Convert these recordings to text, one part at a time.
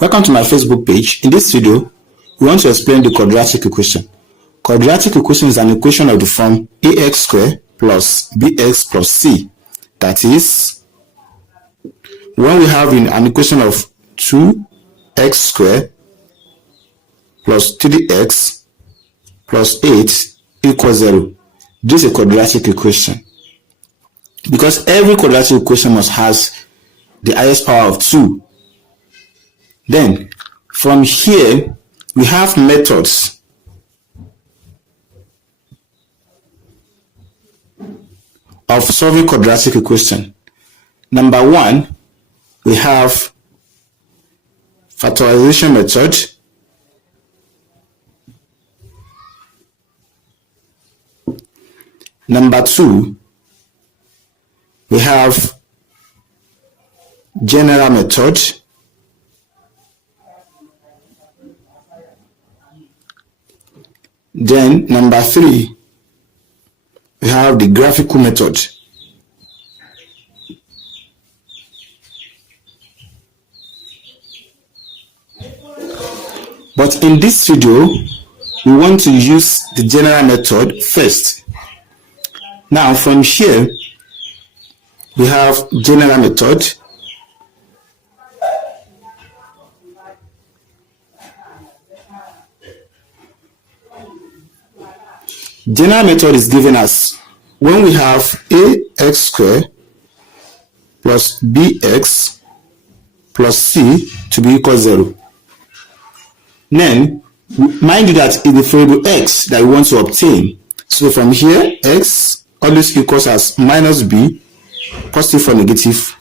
Welcome to my Facebook page. In this video, we want to explain the quadratic equation. Quadratic equation is an equation of the form ax squared plus bx plus c. That is, when we have an equation of 2x squared plus 3x plus 8 equals 0. This is a quadratic equation. Because every quadratic equation must have the highest power of 2. Then, from here, we have methods of solving quadratic equation. Number 1, we have factorization method. Number 2, we have general method. Then number 3, we have the graphical method. But in this video, we want to use the general method first. Now from here, we have general method. General method is given as when we have ax squared plus bx plus c to be equal to 0. Then, mind you that it's the variable x that we want to obtain. So from here, x always equals as minus b, positive or negative,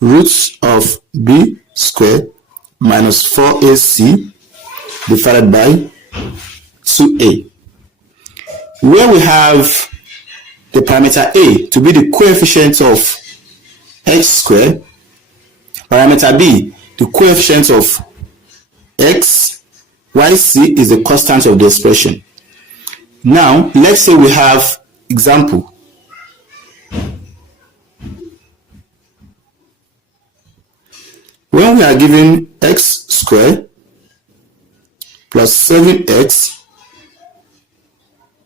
roots of b squared minus 4ac divided by 2a. Where we have the parameter a to be the coefficient of x squared, parameter b the coefficient of x, yc is the constant of the expression. Now let's say we have example. When we are given x squared plus 7x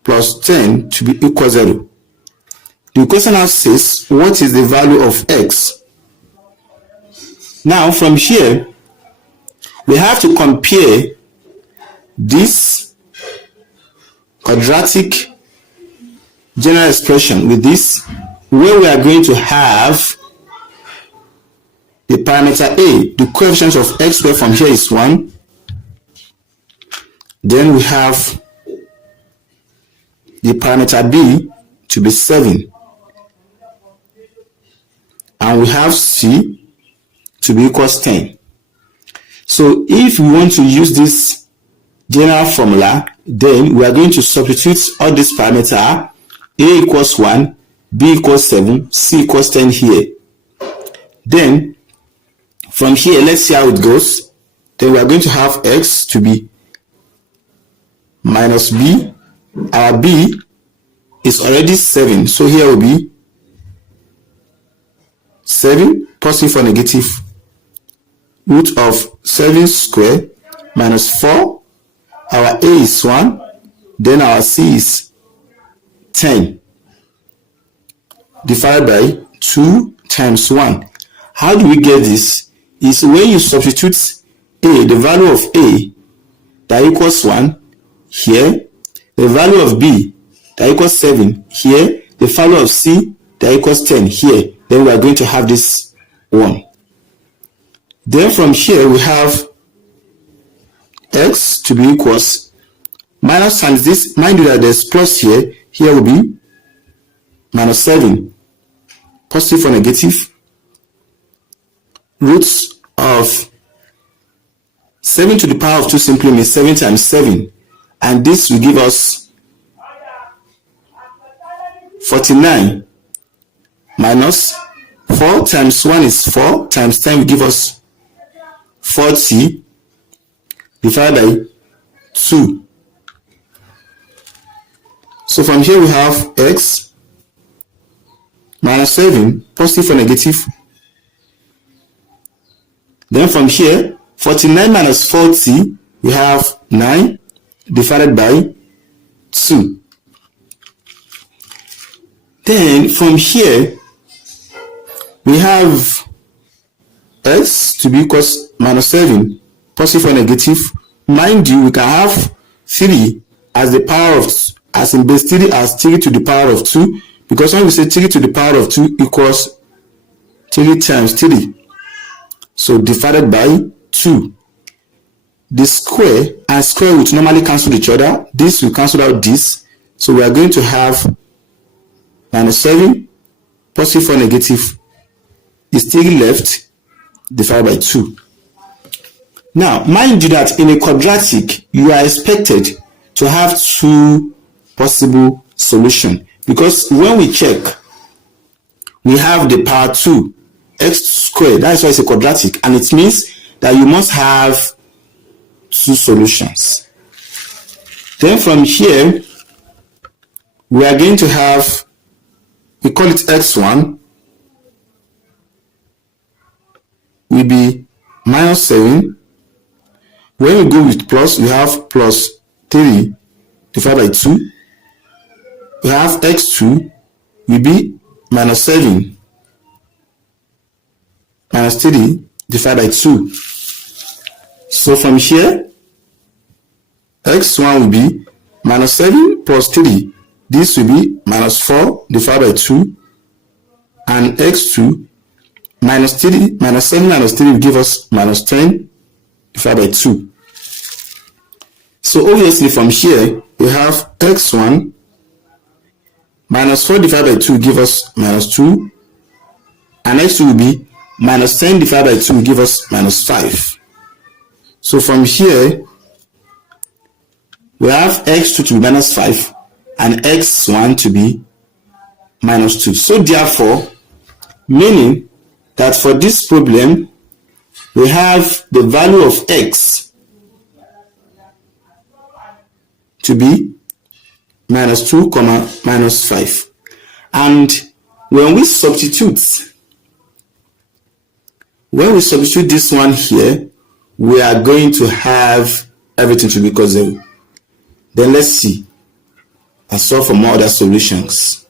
plus 10 to be equal to 0. The question now says, what is the value of x? Now from here, we have to compare this quadratic general expression with this, where we are going to have the parameter a, the coefficient of x squared from here is 1. Then we have the parameter b to be 7, and we have c to be equal to 10. So if we want to use this general formula, then we are going to substitute all these parameters: a equals 1, b equals 7, c equals 10 here. Then from here, let's see how it goes. Then we are going to have x to be minus b. Our b is already 7, so here will be 7, positive or negative, root of 7 squared minus 4. Our a is 1, then our c is 10 divided by 2 times 1. How do we get this? Is when you substitute a, the value of a that equals 1 here, the value of b that equals 7 here, the value of c that equals 10 here, then we are going to have this 1. Then from here we have x to be equals minus times this. Mind you that there's plus here, here will be minus 7, positive or negative, roots of 7 to the power of 2 simply means 7 times 7, and this will give us 49 minus 4 times 1 is 4 times 10 will give us 40 divided by 2. So from here we have x minus 7, positive or negative. Then from here, 49 minus 40, we have 9 divided by 2. Then from here, we have x to be equals minus 7, positive or negative. Mind you, we can have 3 as the power of, as in base 3 as 3 to the power of 2, because when we say 3 to the power of 2 equals 3 times 3. So divided by 2. The square and square root normally cancel each other. This will cancel out this. So we are going to have minus 7, positive or negative, is 3 left, divided by 2. Now, mind you that in a quadratic, you are expected to have 2 possible solutions. Because when we check, we have the power 2, x squared. That is why it's a quadratic. And it means that you must have 2 solutions. Then from here, we are going to have, we call it x1, will be minus 7. When we go with plus, we have plus 3 divided by 2. We have x2 will be minus 7 minus 3 divided by 2. So from here, x1 will be minus 7 plus 3. This will be minus 4 divided by 2. And x2 minus 3, minus 7 minus 3 will give us minus 10 divided by 2. So obviously from here, we have x1 minus 4 divided by 2 will give us minus 2. And x2 will be minus 10 divided by 2 will give us minus 5. So from here, we have x2 to be minus 5 and x1 to be minus 2. So therefore, meaning that for this problem, we have the value of x to be minus 2, minus 5. And when we substitute this one here, we are going to have everything to be equal 0. Then let's see and solve for more other solutions.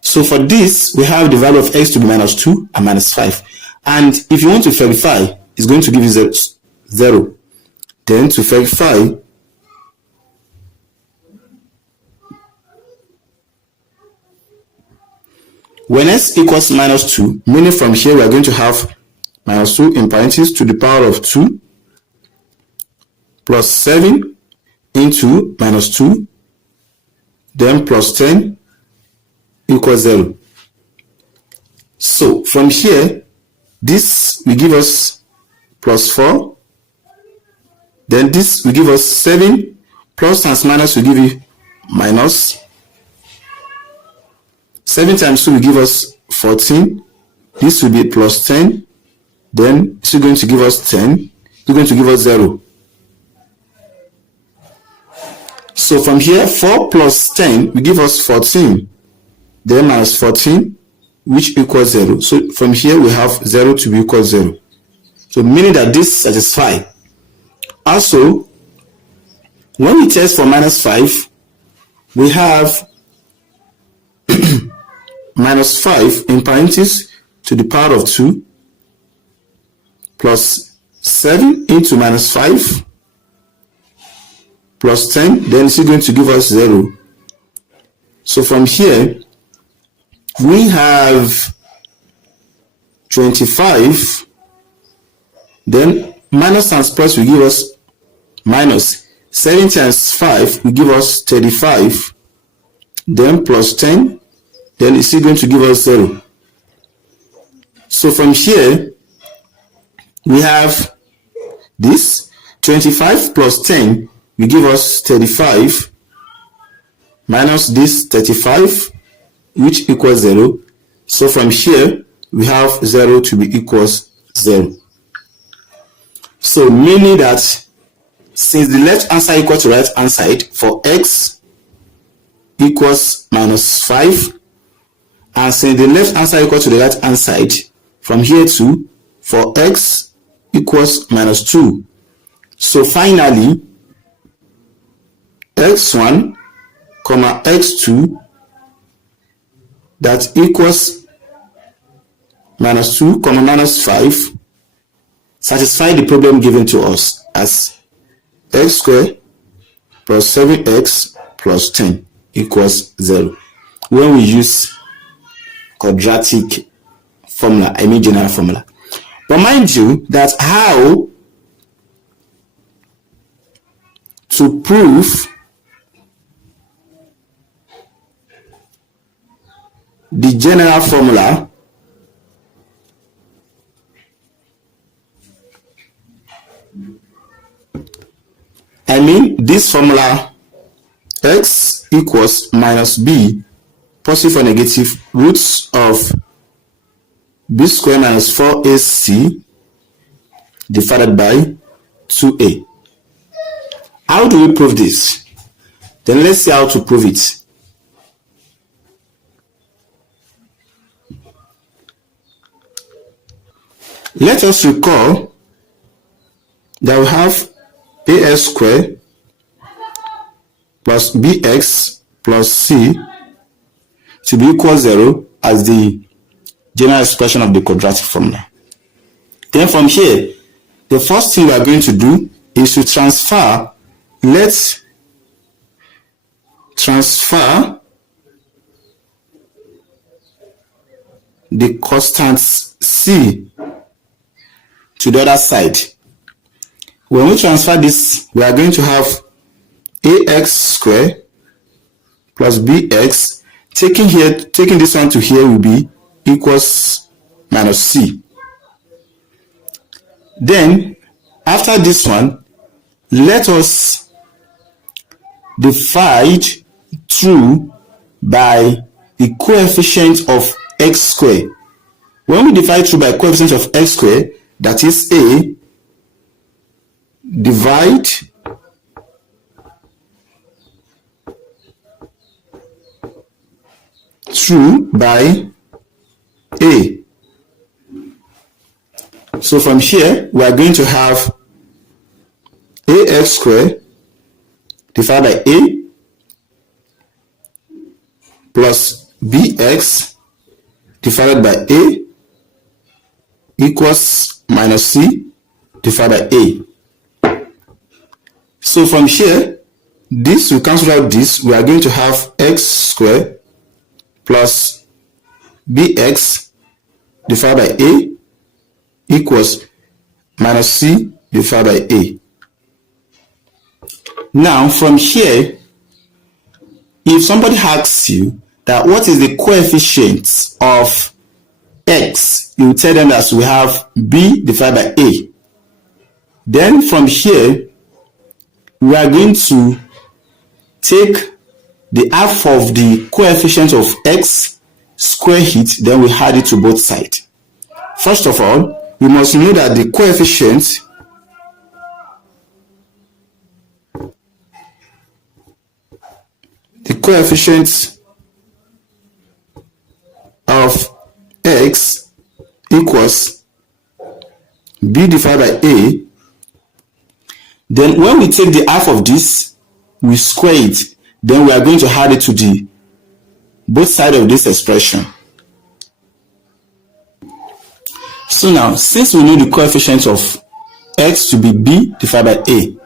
So for this, we have the value of x to be minus 2 and minus 5. And if you want to verify, it's going to give you 0. Then to verify, when x equals minus 2, meaning from here we are going to have minus 2 in parentheses to the power of 2 plus 7 into minus 2, then plus 10 equals 0. So from here, this will give us plus 4, then this will give us 7, plus times minus will give you minus. 7 times 2 will give us 14. This will be plus 10. Then it's going to give us 10. It's going to give us 0. So from here, 4 plus 10 will give us 14. Then minus 14, which equals 0. So from here, we have 0 to be equal 0. So meaning that this satisfies. Also, when we test for minus 5, we have minus 5 in parentheses to the power of 2 plus 7 into minus 5 plus 10, then it's going to give us 0. So from here, we have 25, then minus times plus will give us minus. 7 times 5 will give us 35, then plus 10, then it's going to give us 0. So from here, we have this 25 plus 10 will give us 35 minus this 35, which equals 0. So from here, we have 0 to be equals 0. So meaning that since the left hand side equals to right hand side for x equals minus 5, and since the left hand side equals to the right hand side, from here to for x equals minus 2. So finally, x1 comma x2 that equals minus 2 comma minus 5 satisfy the problem given to us as x squared plus 7x plus 10 equals 0 when we use quadratic formula, I mean general formula. But mind you that how to prove the general formula I mean this formula x equals minus b positive or negative roots of b squared minus 4ac divided by 2a. How do we prove this? Then let's see how to prove it. Let us recall that we have ax squared plus bx plus c to be equal 0 as the general expression of the quadratic formula. Then from here, the first thing we are going to do is to transfer. Let's transfer the constant c to the other side. When we transfer this, we are going to have ax squared plus bx. Taking this one to here will be equals minus c. Then after this one, let us divide through by the coefficient of x squared. When we divide through by coefficient of x squared, that is a, divide through by a. So from here, we are going to have ax squared divided by a plus bx divided by a equals minus c divided by a. So from here, this will cancel out this. We are going to have x squared plus bx divided by a equals minus c divided by a. Now from here, if somebody asks you that what is the coefficient of x, you tell them that we have b divided by a. Then from here, we are going to take the half of the coefficient of x, square it, then we add it to both sides. First of all, we must know that the coefficient of x equals b divided by a. Then when we take the half of this, we square it, then we are going to add it to the both sides of this expression. So now, since we know the coefficient of x to be b divided by a,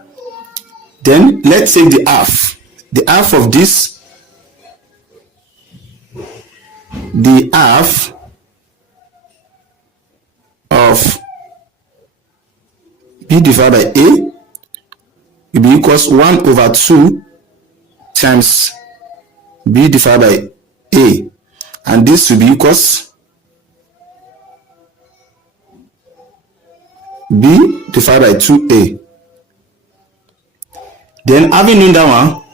then let's take the half of this, the half of b divided by a will be equals 1 over 2 times b divided by a, and this will be equals b divided by 2a. Then having known that one,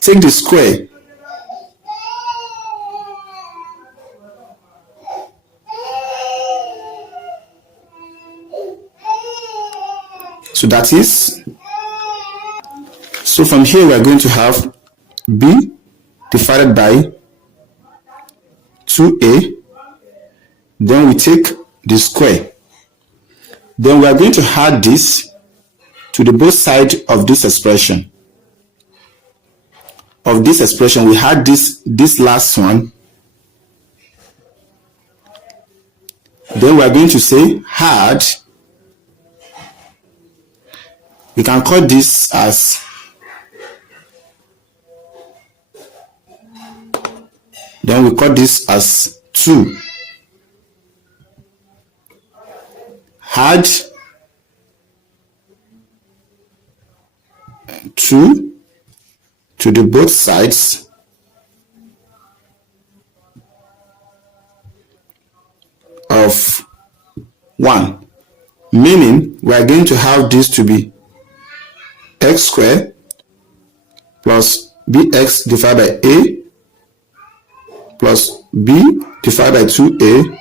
take the square. So that is, so from here we are going to have b divided by 2a, then we take the square. Then we are going to add this to the both sides of this expression. We had this last one. Then we are going to say add. We can call this as then we call this as 2. Add 2 to the both sides of 1, meaning we are going to have this to be x squared plus bx divided by a plus b divided by 2a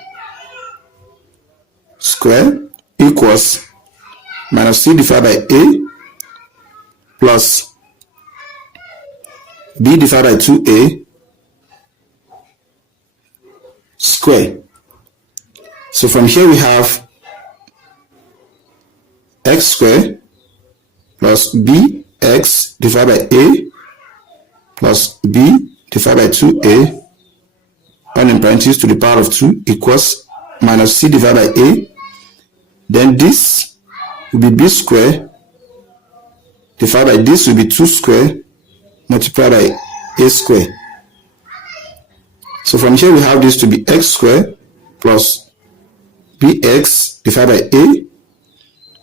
square equals minus c divided by a plus b divided by 2a square. So from here we have x squared plus bx divided by a plus b divided by 2a and in parentheses to the power of 2 equals minus c divided by a. Then this will be b squared divided by this will be 2 squared multiplied by a squared. So from here we have this to be x squared plus bx divided by a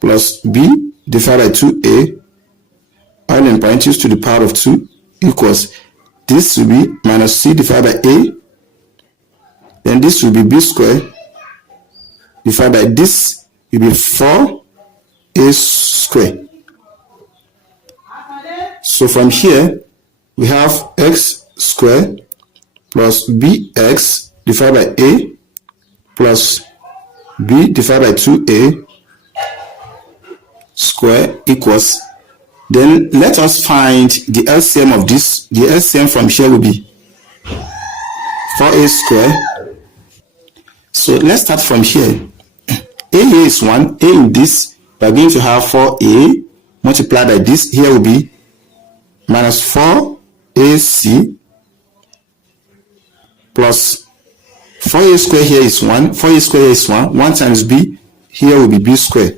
plus b divided by 2a and in parentheses to the power of 2 equals this will be minus c divided by a. Then this will be b squared divided by this will be 4a squared. So from here we have x squared plus bx divided by a plus b divided by 2a square equals, then let us find the LCM of this. The LCM from here will be 4a square. So let's start from here. A here is 1, a in this we are going to have 4a multiplied by this here will be minus 4ac plus 4a square here is 1, 4a square here is 1, 1 times b here will be b square.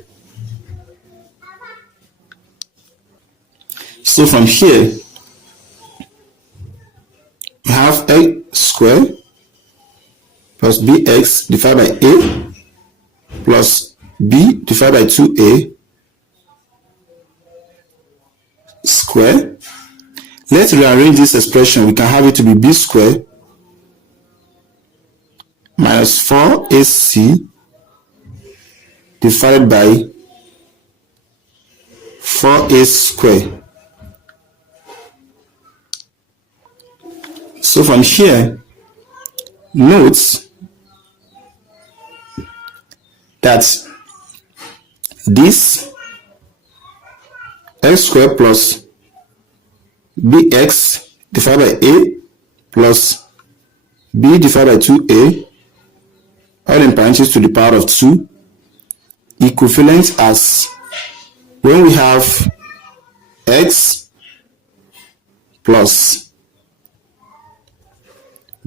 So from here we have x squared plus bx divided by a plus b divided by 2a square. Let's rearrange this expression. We can have it to be b squared minus 4ac divided by 4a square. So from here, note that this x squared plus bx divided by a plus b divided by 2a all in parentheses to the power of 2 equivalent as when we have x plus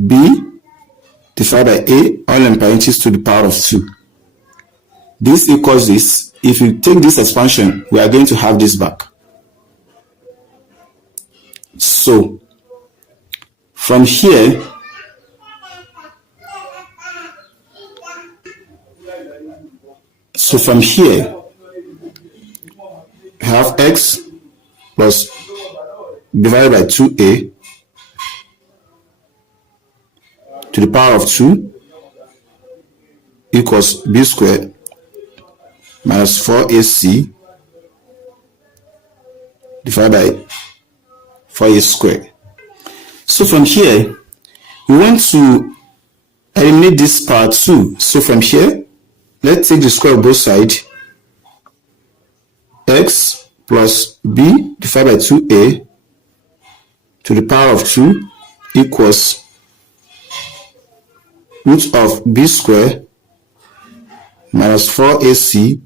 b divided by a all in parentheses to the power of 2. This equals this. If you take this expansion, we are going to have this back. So from here we have x plus divided by 2a to the power of 2 equals b squared minus 4ac divided by 4a squared. So from here, we want to eliminate this part too. So from here, let's take the square of both sides. X plus b divided by 2a to the power of 2 equals root of b squared minus 4ac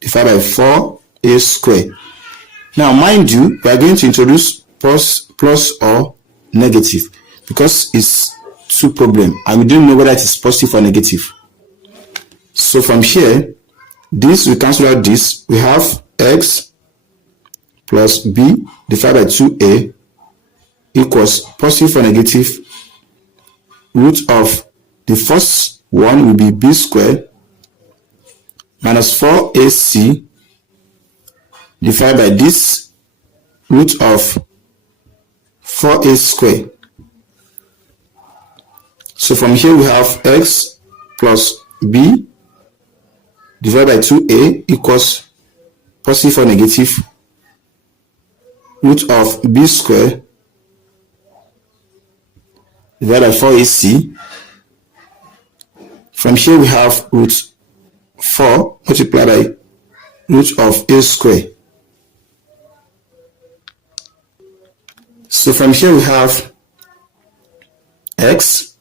divided by 4a squared. Now, mind you, we are going to introduce plus or negative because it's two problems and we don't know whether it is positive or negative. So from here, this we cancel out this. We have x plus b divided by 2a equals positive or negative root of the first one will be b squared minus 4ac divided by this root of 4a squared. So from here we have x plus b divided by 2a equals positive or negative root of b squared divided by 4ac. From here we have root 4 multiplied by root of a squared. So from here we have x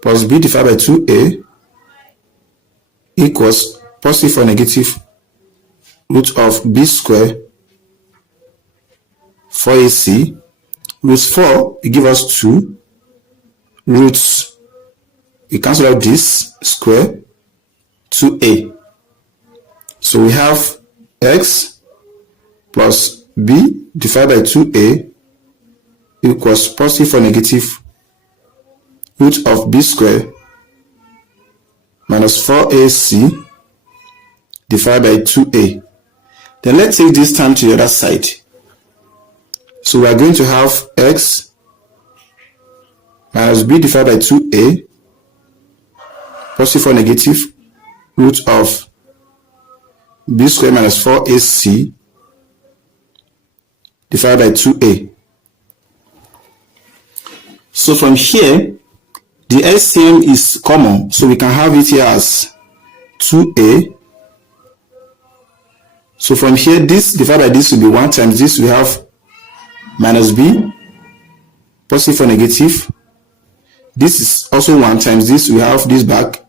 plus b divided by 2a equals positive or negative root of b squared 4ac. Root 4 will give us 2. Roots, we cancel out this square, 2a. So we have x plus b divided by 2a equals positive or negative root of b squared minus 4ac divided by 2a. Then let's take this term to the other side. So we are going to have x minus b divided by 2a positive or negative root of b squared minus 4ac divided by 2a. So from here, the LCM is common, so we can have it here as 2a. So from here, this divided by this will be 1 times this, we have minus b, positive or negative. This is also 1 times this, we have this back,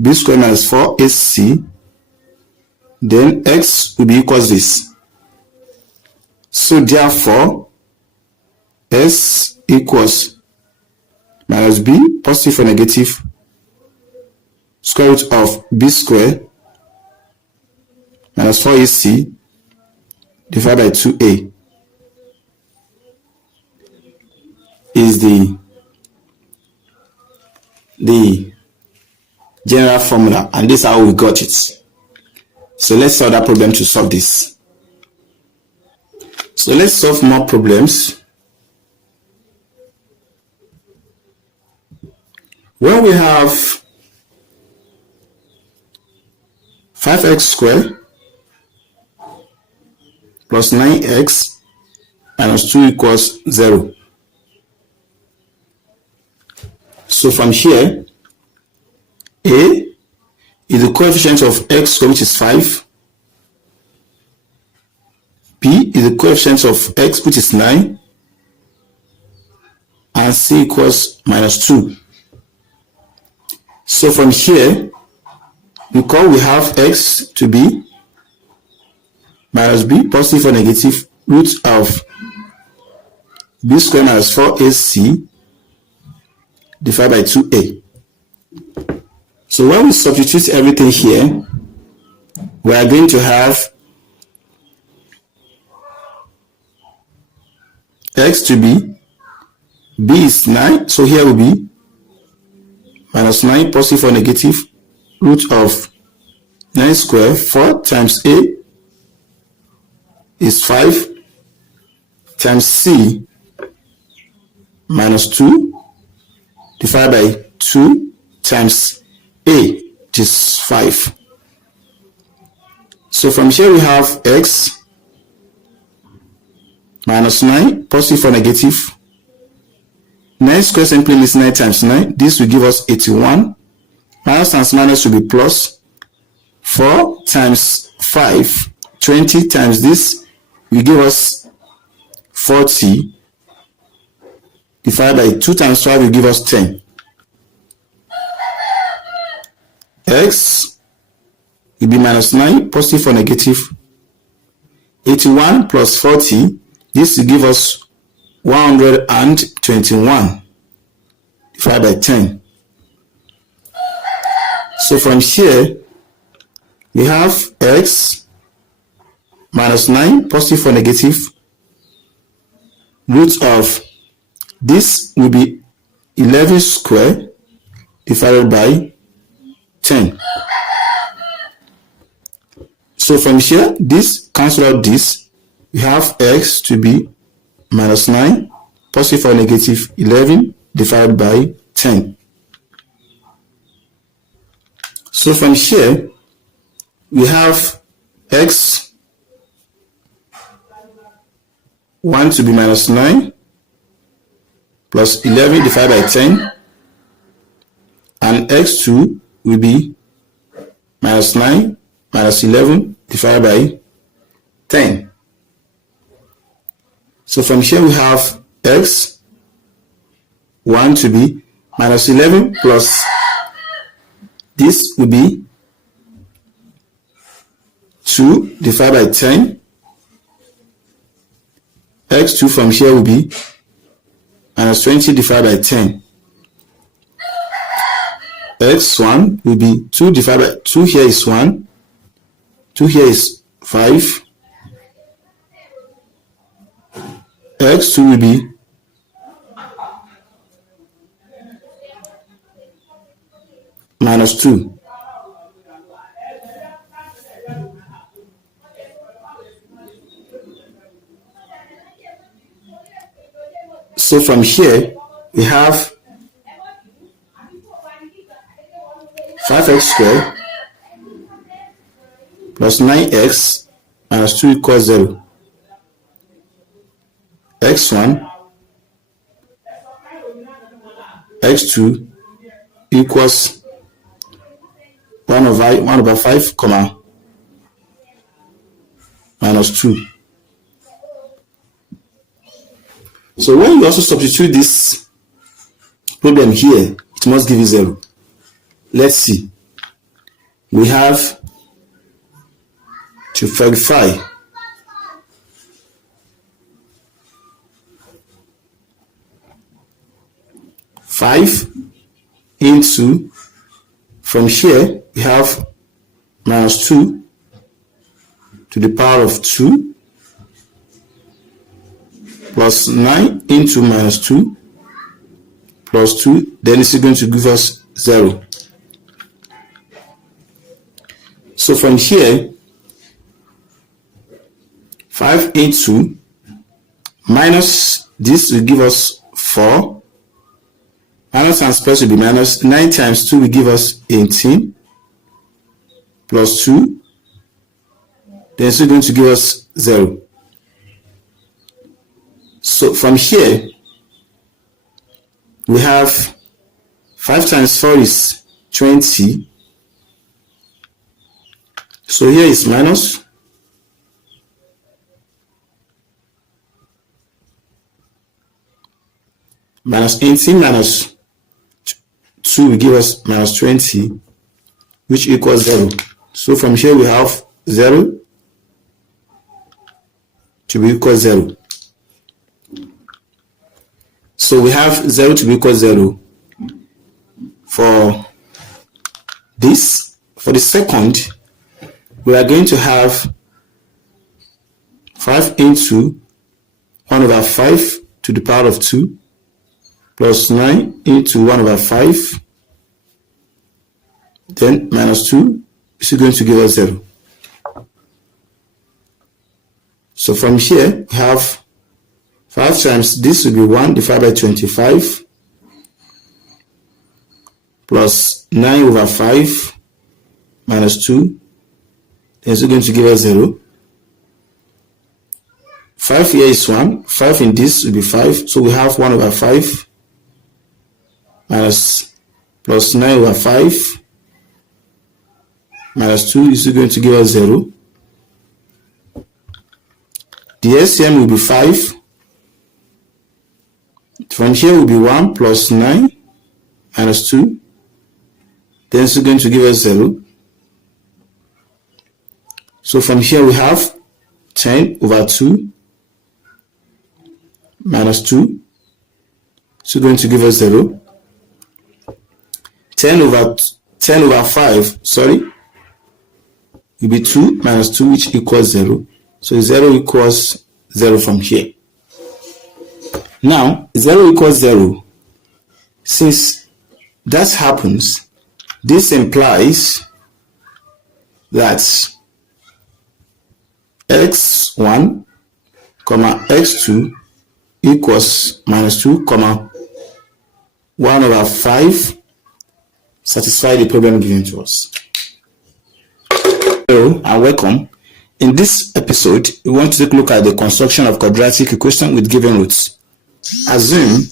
b squared minus 4ac. Then x will be equals this. So therefore, s equals minus b, positive or negative, square root of b squared minus 4ac divided by 2a is the general formula, and this is how we got it. So let's solve that problem to solve this. So let's solve more problems. When we have 5x squared plus 9x minus 2 equals 0. So from here, a is the coefficient of x squared, which is 5. b is the coefficient of x, which is 9. And c equals minus 2. So from here, because we have x to be minus b, positive or negative, root of b squared minus 4ac divided by 2a. So when we substitute everything here, we are going to have x to be, b is 9, so here will be minus 9 positive or negative root of 9 squared. 4 times a is 5 times c minus 2 divided by 2 times a, which is 5. So from here we have x minus 9 positive or negative. 9 squared simply means 9 times 9. This will give us 81. Minus times minus will be plus. 4 times 5, 20 times this will give us 40. Divided by 2 times 5 will give us 10. X will will be minus 9, positive or negative. 81 plus 40, this will give us 121 divided by 10. So from here, we have x minus 9, positive or negative. Root of this will be 11 square divided by 10. So from here, this cancel out this. We have x to be minus 9, positive or negative 11 divided by 10. So from here, we have x 1 to be minus 9 plus 11 divided by 10, and x2 will be minus 9 minus 11 divided by 10. So from here we have x 1 to be minus 11 plus this will be 2 divided by 10. x2 from here will be minus 20 divided by 10. x1 will be 2 divided by 2 here is 1, 2 here is 5. x2 will be minus 2. So from here, we have 5x squared plus 9x minus 2 equals 0. x1, x2 equals 1 over 5, comma, minus 2. So when you also substitute this problem here, it must give you 0. Let's see. We have to verify. Five into, from here we have minus 2 to the power of 2 plus 9 into minus 2 plus 2, then it's going to give us 0. So from here, 5 into minus this will give us 4. Minus and plus will be minus. 9 times 2 will give us 18 plus 2. Then it's going to give us 0. So from here, we have 5 times 4 is 20. So here is minus. Minus 18 minus 2 will give us minus 20, which equals 0. So from here we have 0 to be equal 0. So we have 0 to be equal 0 for this. For the second, we are going to have 5 into 1 over 5 to the power of 2 plus 9 into 1 over 5, then minus 2 is going to give us 0. So from here, we have 5 times this will be 1 divided by 25 plus 9 over 5 minus 2, then it's going to give us 0. 5 here is 1, 5 in this will be 5, so we have 1 over 5 minus plus 9 over 5 minus 2 is going to give us 0. The LCM will be 5. From here will be 1 plus 9 minus 2. Then it's going to give us 0. So from here we have 10 over 2 minus 2. So going to give us 0. 10 over 5, sorry, will be 2 minus 2, which equals 0. So 0 equals 0 from here. Now, 0 equals 0. Since that happens, this implies that x1, x2 equals minus 2, 1 over 5 satisfy the problem given to us. Hello and welcome. In this episode, we want to take a look at the construction of quadratic equation with given roots. Assume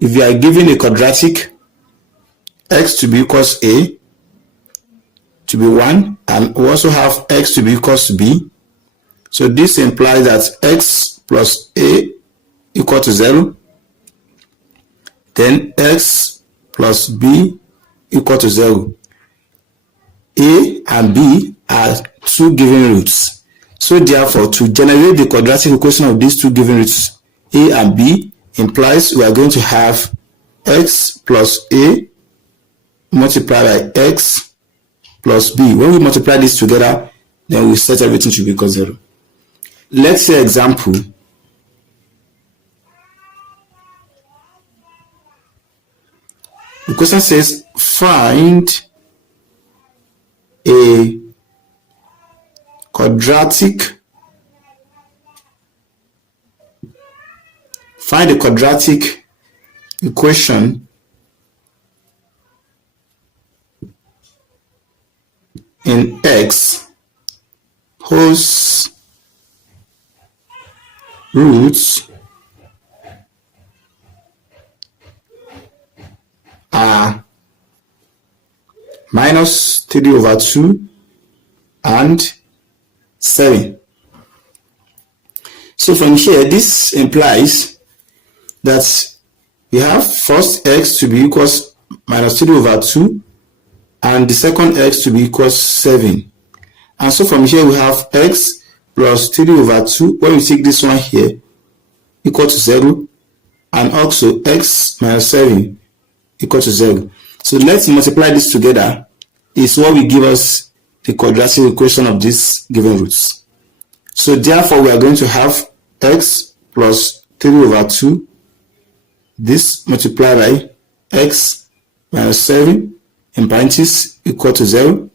if you are given a quadratic x to be equals a to be 1, and we also have x to be equals to b. So this implies that x plus a equal to 0, then x plus b equal to 0. A and b are two given roots. So therefore, to generate the quadratic equation of these two given roots, a and b, implies we are going to have x plus a multiplied by x plus b. When we multiply this together, then we set everything to be equal to 0. Let's say example. The question says find a quadratic equation in x whose roots are minus 3 over 2 and 7. So from here, this implies that we have first x to be equals minus 3 over 2 and the second x to be equals 7. And so from here we have x plus 3 over 2, when we take this one here, equal to 0, and also x minus 7 equal to 0. So let's multiply this together, is what will give us the quadratic equation of these given roots. So therefore we are going to have x plus 3 over 2, this multiplied by x minus 7 in parentheses equal to 0.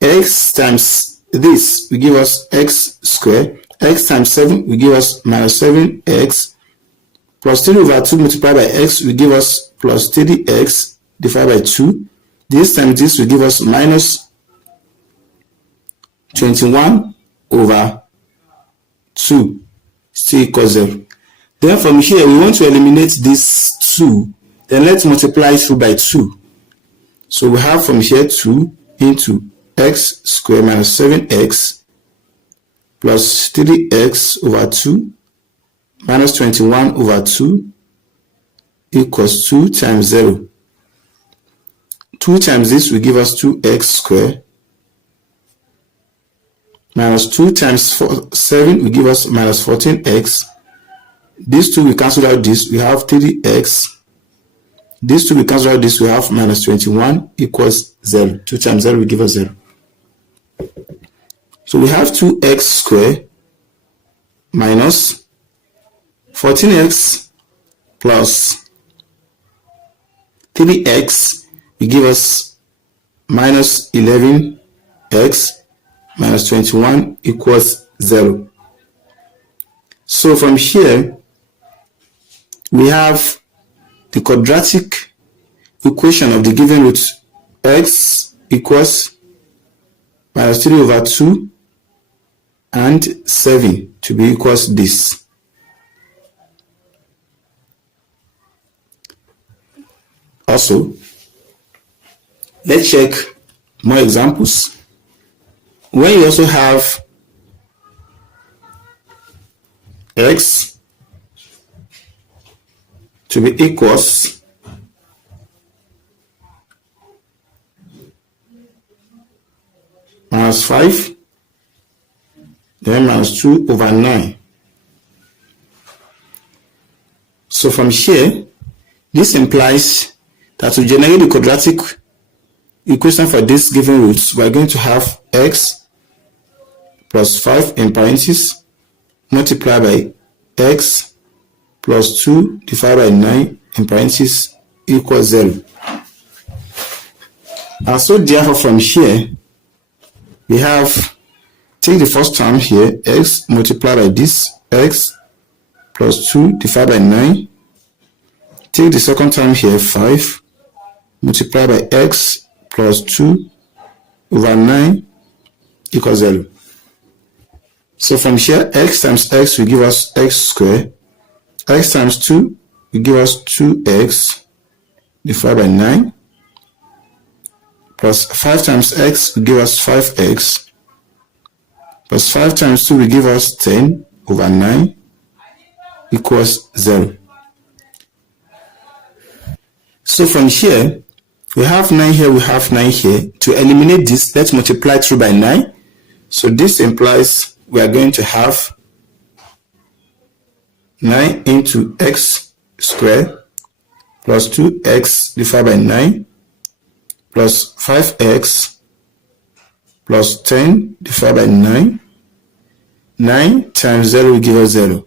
X times this will give us x squared. X times 7 will give us minus 7x plus 3 over 2 multiplied by x will give us plus 3x divided by 2. This times this will give us minus 21 over 2 still equals 0. Then from here we want to eliminate this 2. Then let's multiply through by 2. So we have from here 2 into x squared minus 7x plus 3x over 2 minus 21 over 2 equals 2 times 0. 2 times this will give us 2x squared minus 2 times 7 will give us minus 14x. These two we cancel out this, we have 3x. These two we cancel out this, we have minus 21 equals 0. 2 times 0 will give us 0. So we have 2x squared minus 14x plus 3x will give us minus 11x minus 21 equals 0. So from here we have the quadratic equation of the given root x equals minus 3 over 2 and 7 to be equals this. Also, let's check more examples. When you also have x to be equals minus 5, then minus 2 over 9. So from here, this implies that to generate the quadratic equation for this given roots, we are going to have x plus 5 in parentheses multiplied by x plus 2 divided by 9 in parentheses equals 0. And so therefore from here, we have, take the first term here, x multiplied by this, x plus 2 divided by 9. Take the second term here, 5 multiplied by x plus 2 over 9 equals 0. So from here, x times x will give us x squared. X times 2 will give us 2x divided by 9. Plus 5 times x will give us 5x. Plus 5 times 2 will give us 10 over 9 equals 0. So from here, we have 9 here, we have 9 here. To eliminate this, let's multiply through by 9. So this implies we are going to have 9 into x squared plus 2x divided by 9 plus 5x plus 10 divided by 9. 9 times 0 will give us 0.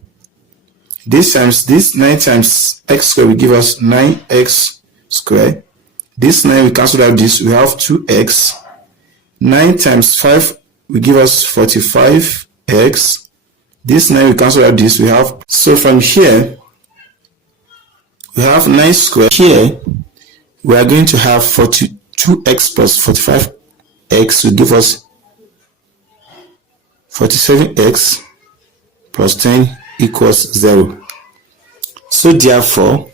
This times this, 9 times x squared will give us 9x squared. This 9 we cancel out this, we have 2x. 9 times 5 will give us 45x. This 9 we cancel out this, we have. So from here, we have 9 squared. Here, we are going to have 42x plus 45x will give us 47x plus 10 equals 0. So therefore,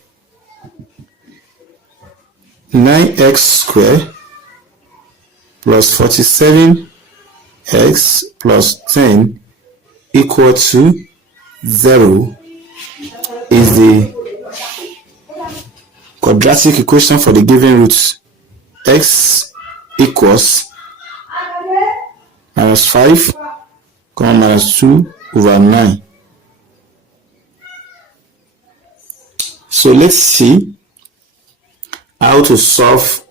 9x squared plus 47x plus 10 equal to 0 is the quadratic equation for the given roots. X equals minus 5 comma minus 2 over 9. So let's see how to solve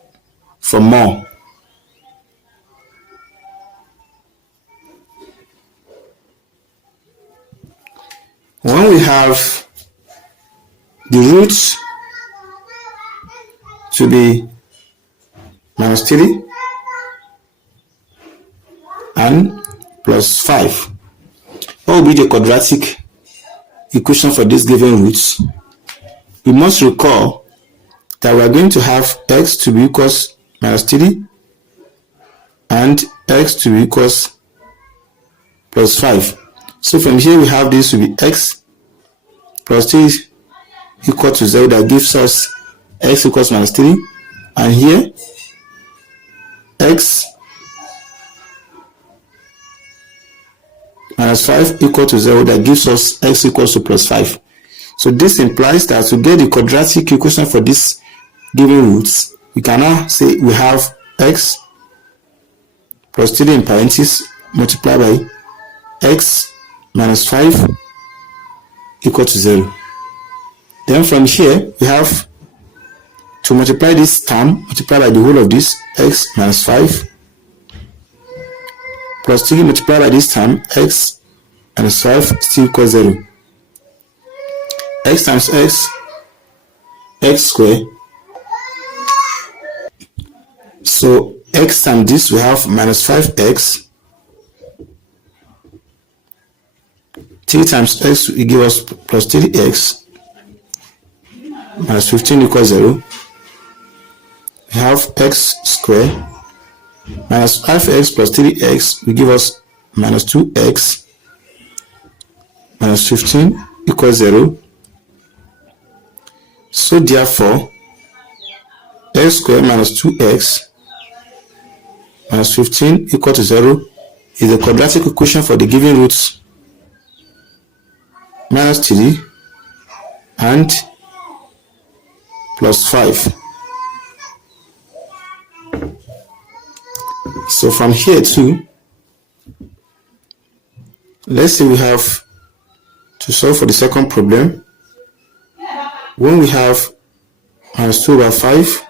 for more. When we have the roots to be minus 3 and plus 5, what will be the quadratic equation for these given roots? We must recall that we are going to have x to be equals minus 3 and x to be equals plus 5. So from here we have this will be x plus 3 equal to 0, that gives us x equals minus 3, and here x minus 5 equal to 0, that gives us x equals to plus 5. So this implies that to get the quadratic equation for this given roots, we can now say we have x plus 3 in parentheses multiplied by x minus 5 equal to 0. Then from here, we have to multiply this term, multiply by the whole of this, x minus 5 plus 3 multiplied by this term, x minus 5 still equals 0. X times x, x squared. So x times this, we have minus 5x. 3 times x will give us plus 3x minus 15 equals 0. We have x squared minus 5x plus 3x will give us minus 2x minus 15 equals 0. So therefore, x squared minus 2x minus 15 equal to 0 is the quadratic equation for the given roots minus 3 and plus 5. So from here too, Let's say we have to solve for the second problem. When we have minus 2 over 5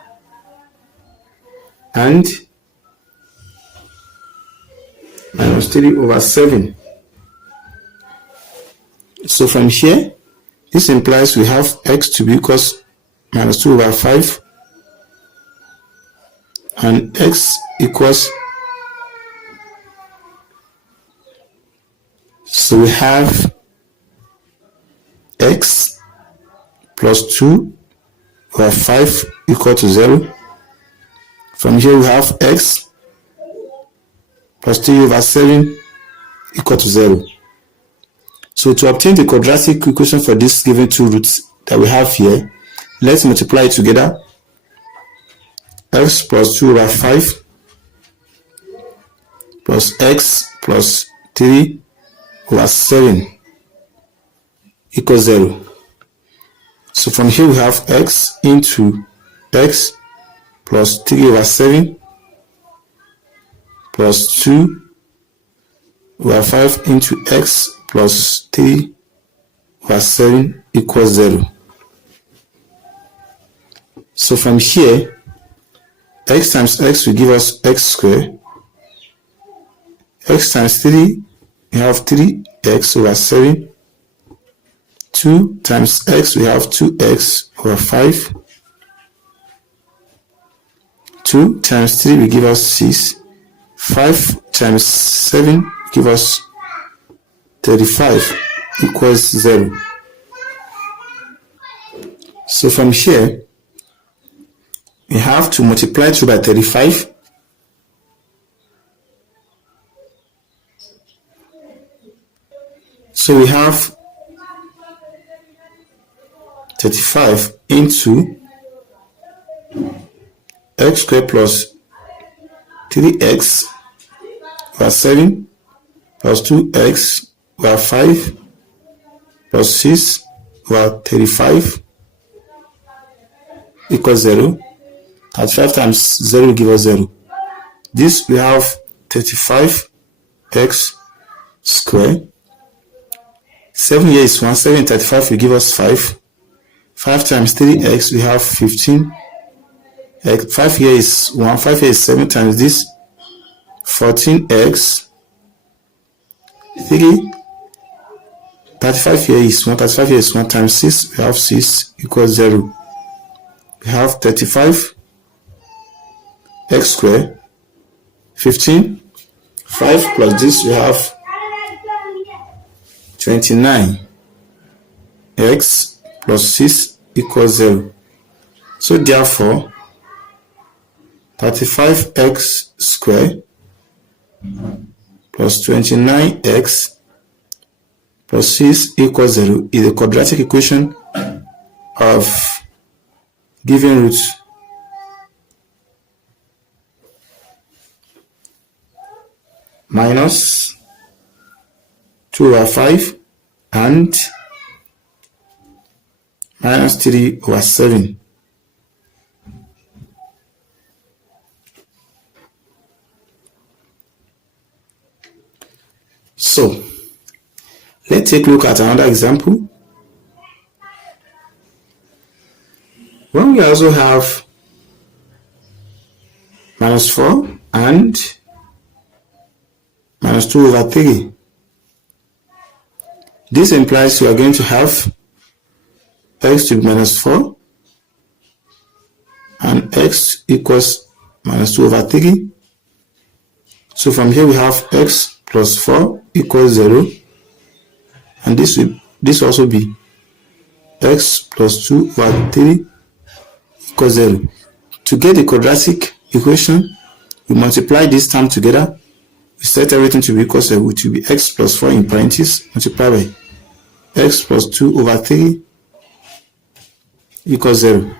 and minus 3 over 7. So from here, this implies we have x to be equals minus 2 over 5 and x equals, so we have x plus 2 over 5 equal to 0. From here we have x plus 3 over 7 equal to 0. So to obtain the quadratic equation for these given two roots that we have here, let's multiply it together. X plus 2 over 5 plus x plus 3 over 7 equals 0. So from here we have x into x plus 3 over 7 plus 2 over 5 into x plus 3 over 7 equals 0. So from here, x times x will give us x squared. X times 3, we have 3x over 7. 2 times x, we have 2x over 5. 2 times 3 will give us 6. 5 times 7 give us 35 equals 0. So from here, we have to multiply 2 by 35. So we have 35 into x squared plus 3x over 7 plus 2x over 5 plus 6 over 35 equals 0. 35 times 0 will give us 0. This we have 35x squared. 7 here is 1. 7 and 35 will give us 5. 5 times 3x we have 15. 5 here is 1. 5 here is 7 times this. 14x. 3. 35 here is 1. 35 here is 1 times 6. We have 6 equals 0. We have 35 x squared. 15. 5 plus this we have 29 x plus 6 equals 0. So therefore 35x squared plus 29x plus 6 equals 0 is the quadratic equation of given roots. Minus 2 over 5 and minus 3 over 7. So, let's take a look at another example. When we also have minus 4 and minus 2 over 3. This implies we are going to have x to be minus 4 and x equals minus 2 over 3. So from here we have x plus 4 equals 0, and this will also be x plus 2 over 3 equals 0. To get the quadratic equation, we multiply this term together. We set everything to be equal to 0, which will be x plus 4 in parentheses multiplied by x plus 2 over 3 equals 0.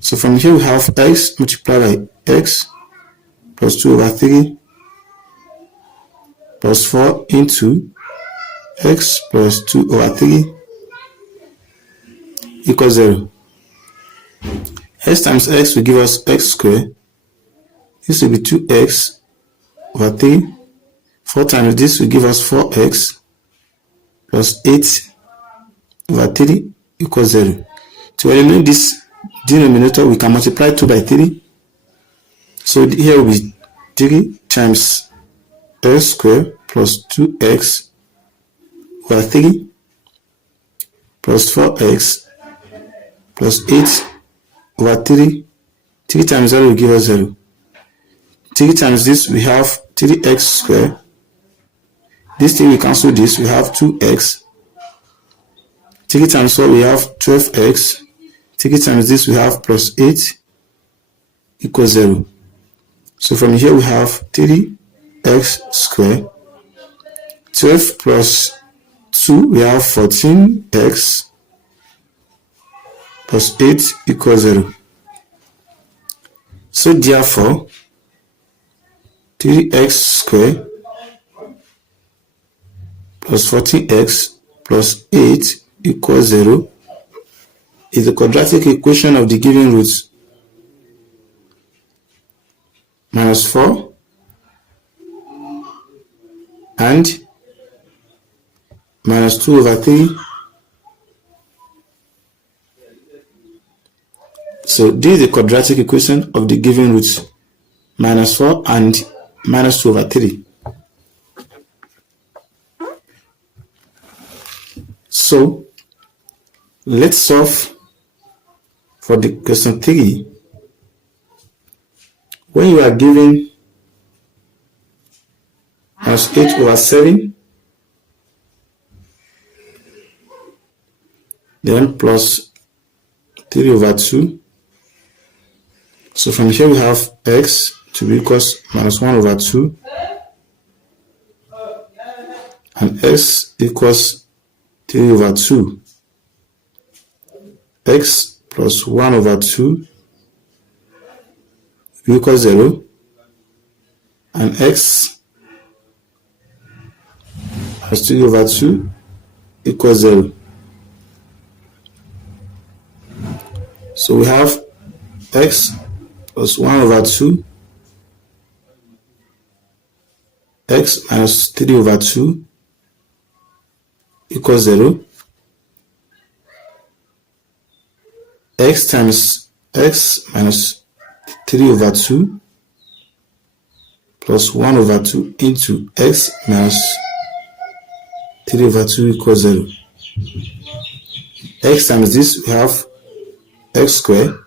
So from here we have x multiplied by x plus 2 over 3 plus 4 into x plus 2 over 3 equals 0. X times x will give us x squared. This will be 2x over 3. 4 times this will give us 4x plus 8 over 3 equals 0. To eliminate this denominator, we can multiply 2 by 3. So here will be 3 times x squared plus 2x over 3 plus 4x plus 8 over 3. 3 times 0 will give us 0. 3 times this, we have 3x squared. This thing we cancel this, we have 2x. 3 times 4, we have 12x. 3 times this, we have plus 8 equals 0. So from here, we have 3x squared. 12 plus 2, we have 14x plus 8 equals 0. So therefore, 3x squared plus 14x plus 8 equals 0 is the quadratic equation of the given roots. Minus 4 and minus 2 over 3. So this is the quadratic equation of the given roots. Minus 4 and minus 2 over 3. So let's solve for the question 3. When you are given minus 8 over 7, then plus 3 over 2. So from here we have x to be equals minus 1 over 2 and x equals 3 over 2. X plus 1 over 2 equals 0 and x plus 3 over 2 equals 0. So we have x plus 1 over 2 x minus 3 over 2 equals 0. X times x minus 3 over 2 plus 1 over 2 into x minus 3 over 2 equals 0. X times this, we have x squared.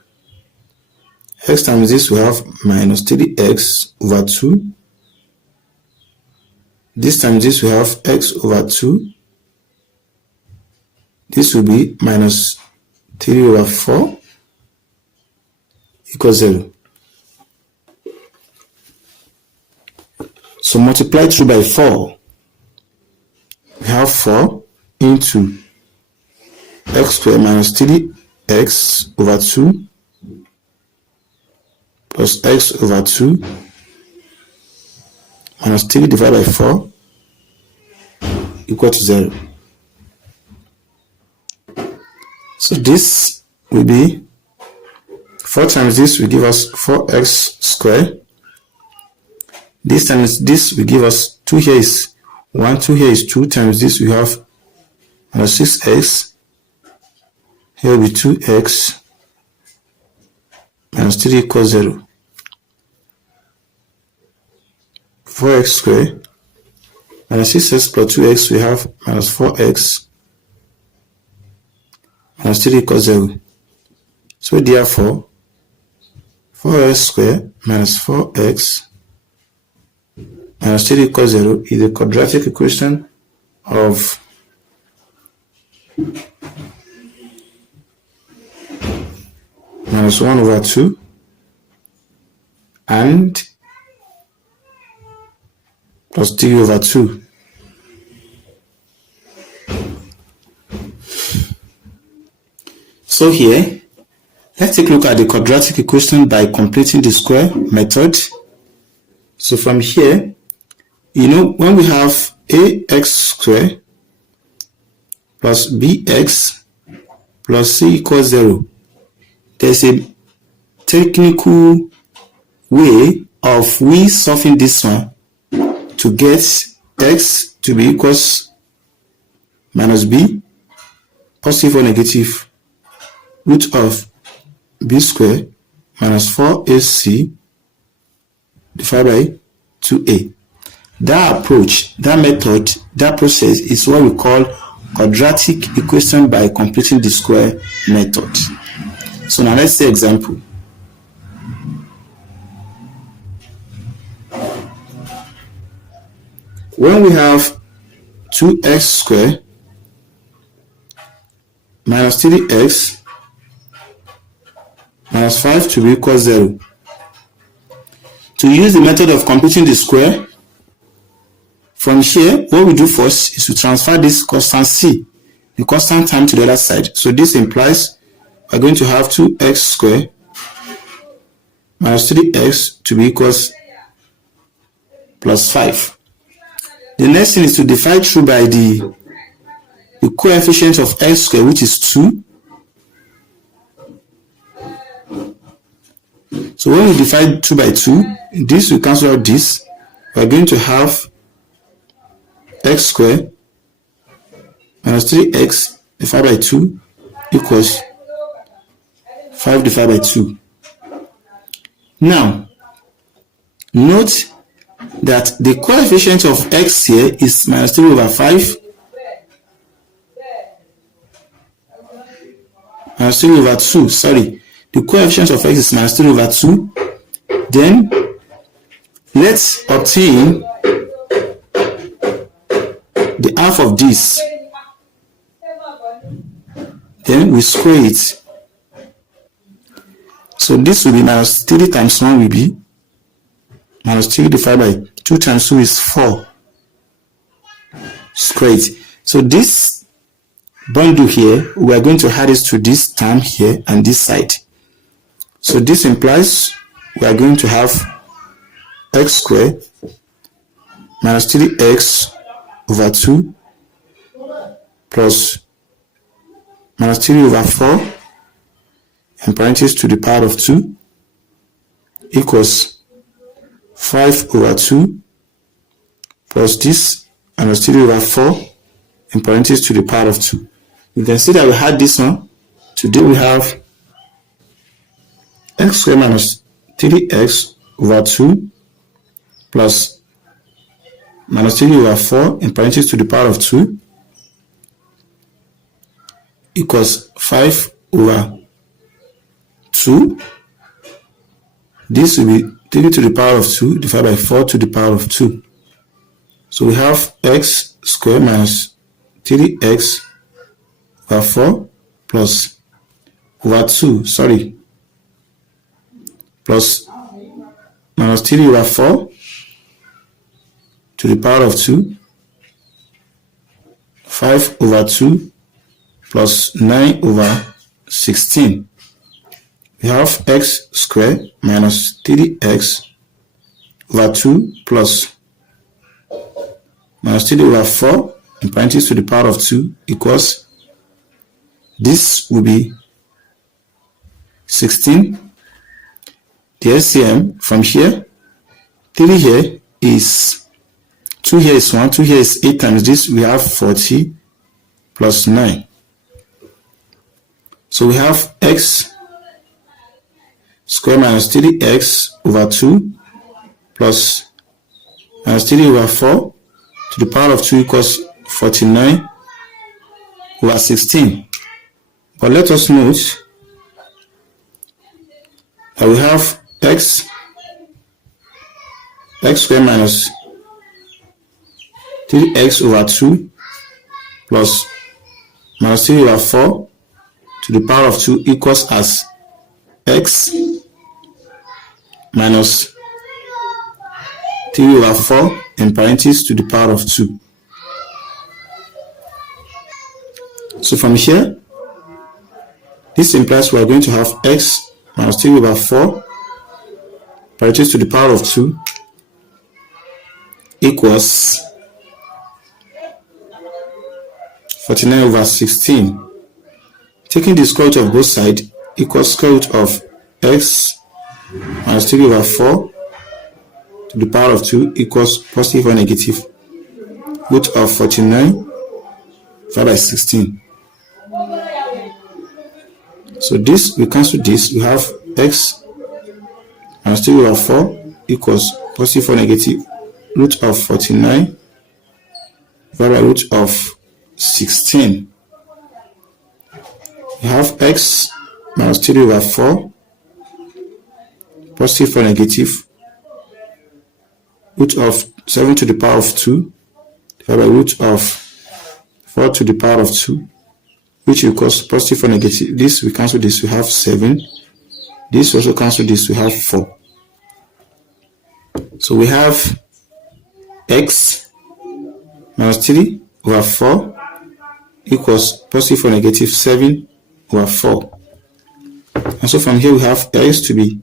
X times this, we have minus 3x over 2. This times this, we have x over 2. This will be minus 3 over 4 equals 0. So multiply 2 by 4. We have 4 into x squared minus 3x over 2 plus x over 2 minus 3 divided by 4 equal to 0. So this will be 4 times this will give us 4x squared. This times this will give us 2 here is 1, 2 here is 2 times this we have minus 6x. Here will be 2x minus 3 equals 0. 4x squared minus 6x plus 2x we have minus 4x minus 3 equals 0. So therefore 4x squared minus 4x minus 3 equals 0 is the quadratic equation of minus 1 over 2 and plus 3 over 2. So here, let's take a look at the quadratic equation by completing the square method. So from here, when we have ax squared plus bx plus c equals 0, there's a technical way of we solving this one to get x to be equals minus b, positive or negative root of b squared minus 4ac divided by 2a. That approach, that method, that process is what we call quadratic equation by completing the square method. So now let's say example. When we have 2x squared minus 3x minus 5 to be equal 0. To use the method of computing the square, from here, what we do first is to transfer this constant c, the constant term, to the other side. So this implies we're going to have 2x squared minus 3x to be equals plus 5. The next thing is to divide through by the coefficient of x squared, which is 2. So when we divide 2 by 2, this will cancel out this. We're going to have x squared minus 3x divided by 2 equals 5 divided by 2. Now, note that the coefficient of x here is minus 3 over 5 minus 3 over 2. Sorry, the coefficient of x is minus 3 over 2. Then, let's obtain the half of this. Then we square it. So this will be minus 3 times 1 will be minus 3 divided by 2 times 2 is 4. Square it. So this bundle here, we are going to add this to this term here and this side. So this implies we are going to have x squared minus 3x over 2 plus minus 3 over 4 and parentheses to the power of 2 equals 5 over 2 plus this minus 3 over 4 and parentheses to the power of 2. You can see that we had this one. Today we have x squared minus 3x over 2 plus minus 3 over 4 in parentheses to the power of 2 equals 5 over 2. This will be 3 to the power of 2 divided by 4 to the power of 2. So we have x squared minus 3x over 4 plus over 2, plus minus 3 over 4 to the power of 2, 5 over 2 plus 9 over 16. We have x squared minus 3x over 2 plus minus 3 over 4 in parentheses to the power of 2 equals, this will be 16. The LCM from here, 3 here is 2 here is 1, 2 here is 8 times this, we have 40 plus 9. So we have x squared minus 3x over 2 plus minus 3 over 4 to the power of 2 equals 49 over 16. But let us note that we have x squared minus 3x over 2 plus minus 3 over 4 to the power of 2 equals as x minus 3 over 4 in parentheses to the power of 2. So from here, this implies we are going to have x minus 3 over 4 parentheses to the power of 2 equals 49 over 16. Taking the square root of both sides equals square root of x minus 3 over 4 to the power of 2 equals positive or negative root of 49 divided by 16. So this, we cancel this, we have x minus 3 over 4 equals positive or negative root of 49 divided by root of 16. We have x minus 3 over 4 positive or negative root of 7 to the power of 2 divided by root of 4 to the power of 2, which equals positive or negative. This, we cancel this, we have 7. This also cancel this, we have 4. So we have x minus 3 over 4 equals positive or negative 7 over 4. And so from here we have x to be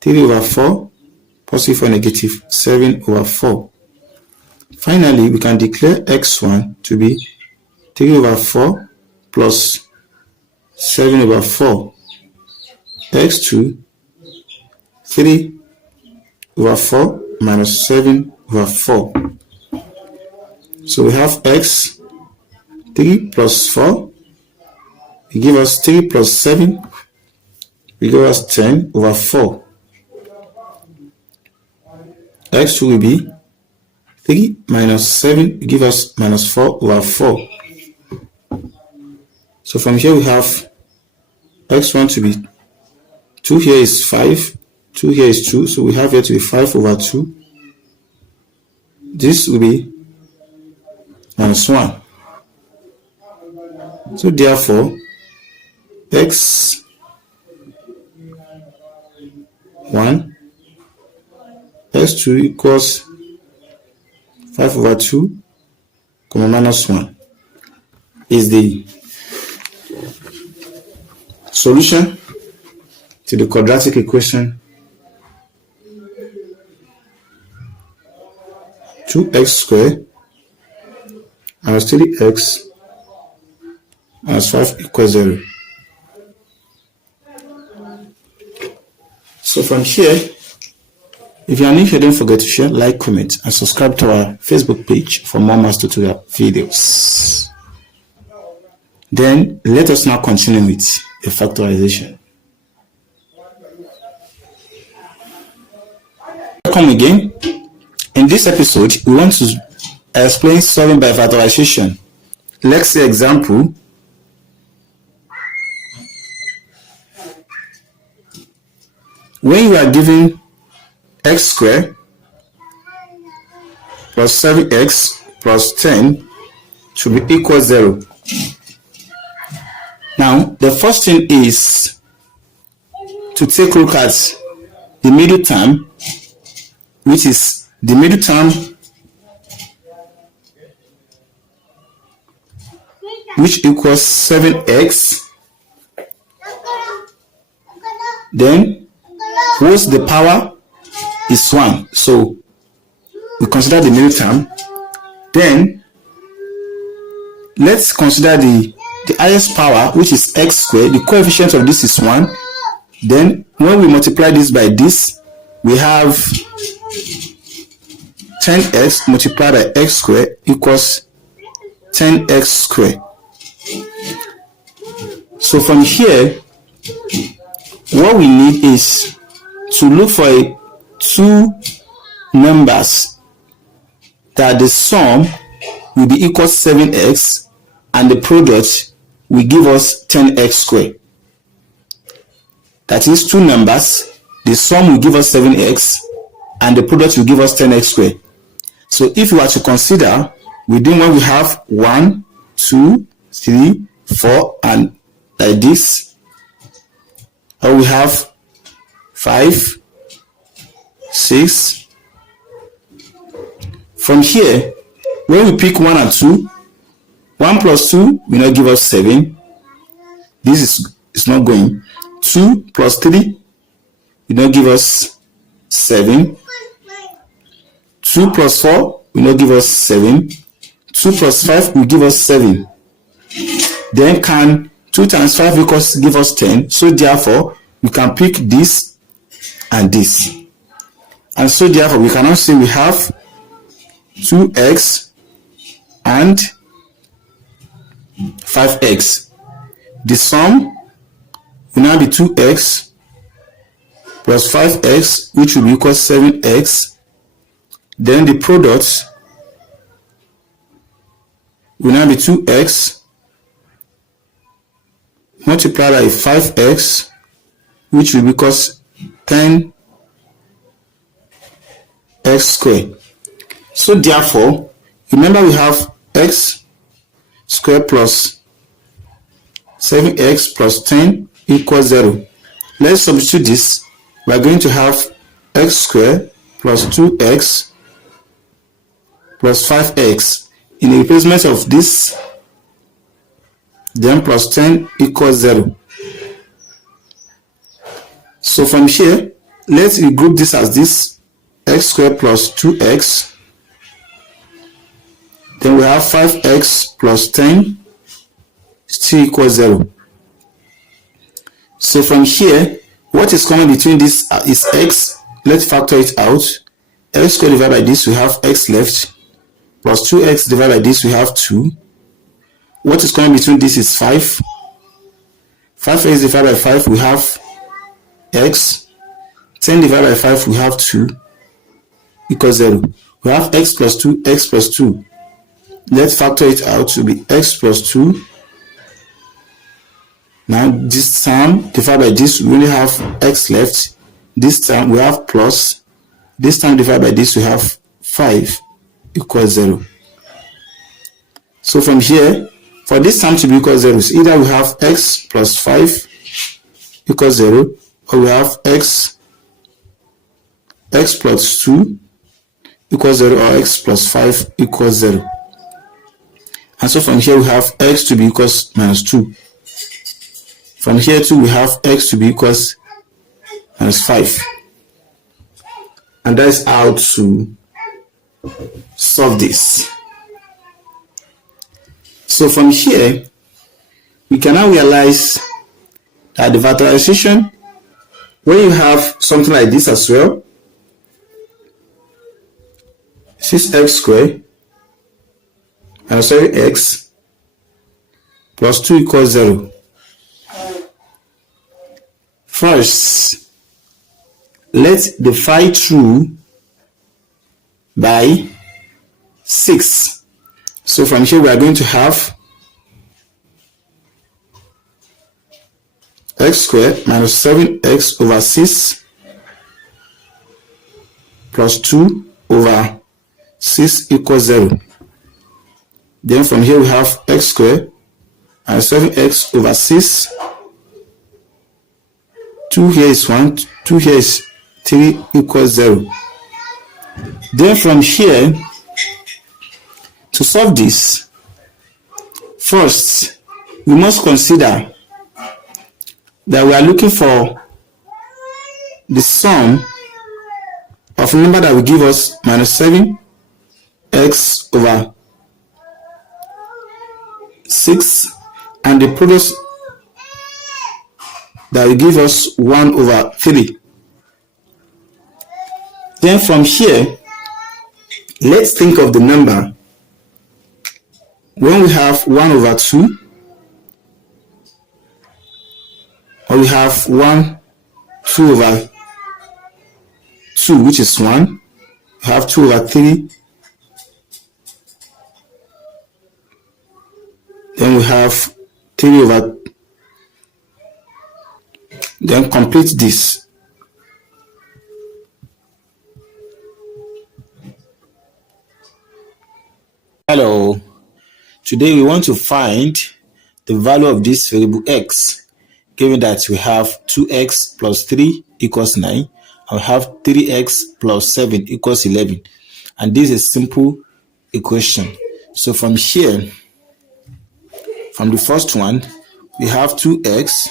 3 over 4 positive or negative 7 over 4. Finally, we can declare x1 to be 3 over 4 plus 7 over 4. x2, 3 over 4 minus 7 over 4. So we have x 3 plus 4. We give us 3 plus 7. We give us 10 over 4. x2 will be 3 minus 7 will give us minus 4 over 4. So from here we have x1 to be 2 here is 5, 2 here is 2, so we have here to be 5 over 2. This will be minus 1. So therefore, x1 x2 equals 5 over 2, comma minus 1 is the solution to the quadratic equation 2x squared minus 3x minus 5 equals 0. So from here, if you are new here, don't forget to share, like, comment, and subscribe to our Facebook page for more math tutorial videos. Then let us now continue with the factorization. Welcome again. In this episode, we want to explain solving by factorization. Let's see example. When you are given x squared plus 7x plus 10 should be equal 0. Now, the first thing is to take a look at the middle term, which is the middle term which equals 7x. Then, what's the power? Is 1. So we consider the middle term. Then let's consider the highest power, which is x squared. The coefficient of this is 1. Then when we multiply this by this, we have 10x multiplied by x squared equals 10x squared. So from here, what we need is to look for two numbers that the sum will be equal to 7x and the product will give us 10x squared. That is, two numbers, the sum will give us 7x and the product will give us 10x squared. So if you are to consider within when we have 1, 2, 3, 4 and like this, or we have 5, 6. From here, when we pick 1 and 2, 1 plus 2 will not give us 7. This is not going. 2 plus 3 will not give us 7. 2 plus 4 will not give us 7. 2 plus 5 will give us 7. Then can 2 times 5 equals give us 10. So therefore, we can pick this and this. And so therefore, we can now say we have 2x and 5x. The sum will now be 2x plus 5x, which will be equal to 7x. Then the product will now be 2x multiplied by 5x, which will be equal to 10x squared. So therefore, remember we have x squared plus 7x plus 10 equals 0. Let's substitute this. We are going to have x squared plus 2x plus 5x in the replacement of this, then plus 10 equals 0. So from here, let's regroup this as this x squared plus 2x. Then we have 5x plus 10 still equals 0. So from here, what is common between this is x. Let's factor it out. X squared divided by this, we have x left, plus 2x divided by this, we have 2. What is common between this is 5. 5x divided by 5, we have x. 10 divided by 5, we have 2 equals 0. We have x plus 2, x plus 2. Let's factor it out to be x plus 2. Now this term divided by this, we only have x left. This term we have plus. This term divided by this, we have 5 equals 0. So from here, for this term to be equal to 0, so either we have x plus 5 equals 0, or we have x plus 2 equals 0, or x plus 5 equals 0. And so from here we have x to be equals minus 2. From here too we have x to be equals minus 5. And that is how to solve this. So from here, we can now realize that the factorization, when you have something like this as well, 6x squared minus 7x plus 2 equals 0. First, let's divide through by 6. So from here we are going to have x squared minus 7x over 6 plus 2 over 6 equals 0. Then from here we have x squared minus 7x over 6. 2 here is 1, 2 here is 3 equals 0. Then from here, to solve this, first we must consider that we are looking for the sum of a number that will give us minus 7x over 6 and the product that will give us 1 over 3. Then from here, let's think of the number when we have 1 over 2, or we have 2 over 2, which is 1. We have 2 over 3. Then we have 3 over. Then complete this. Hello. Today we want to find the value of this variable x, given that we have 2x plus 3 equals 9, and we have 3x plus 7 equals 11. And this is a simple equation. So from here, from the first one, we have 2x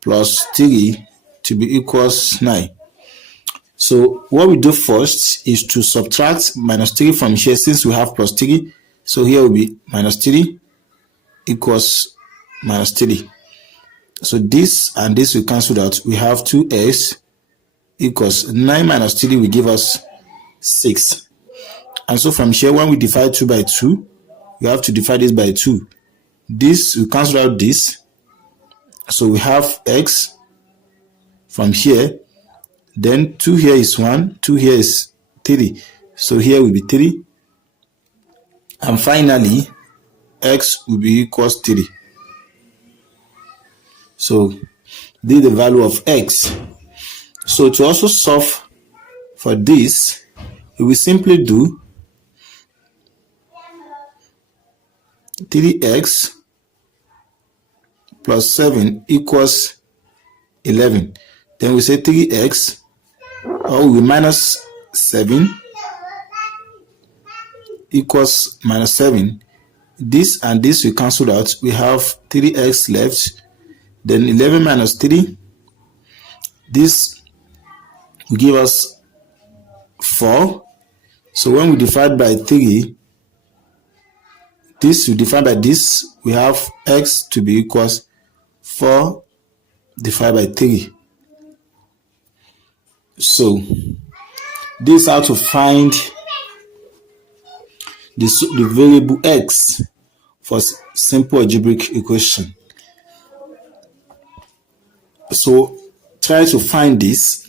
plus 3 to be equals 9. So what we do first is to subtract minus 3 from here, since we have plus 3. So here will be minus 3 equals minus 3. So this and this will cancel out. We have 2x equals 9 minus 3 will give us 6. And so from here, when we divide 2 by 2, we have to divide this by 2. This, we cancel out this. So we have x from here. Then 2 here is 1, 2 here is 3. So here will be 3. And finally, x will be equals 3. So this is the value of x. So to also solve for this, we will simply do 3x plus 7 equals 11. Then we say 3x, or we minus 7 equals minus 7. This and this we cancel out. We have 3x left. Then 11 minus 3. This will give us 4. So when we divide by 3, this we divide by this, we have x to be equals 4 divided by 3. So this is how to find the variable x for simple algebraic equation. So try to find this.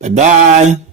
Bye bye.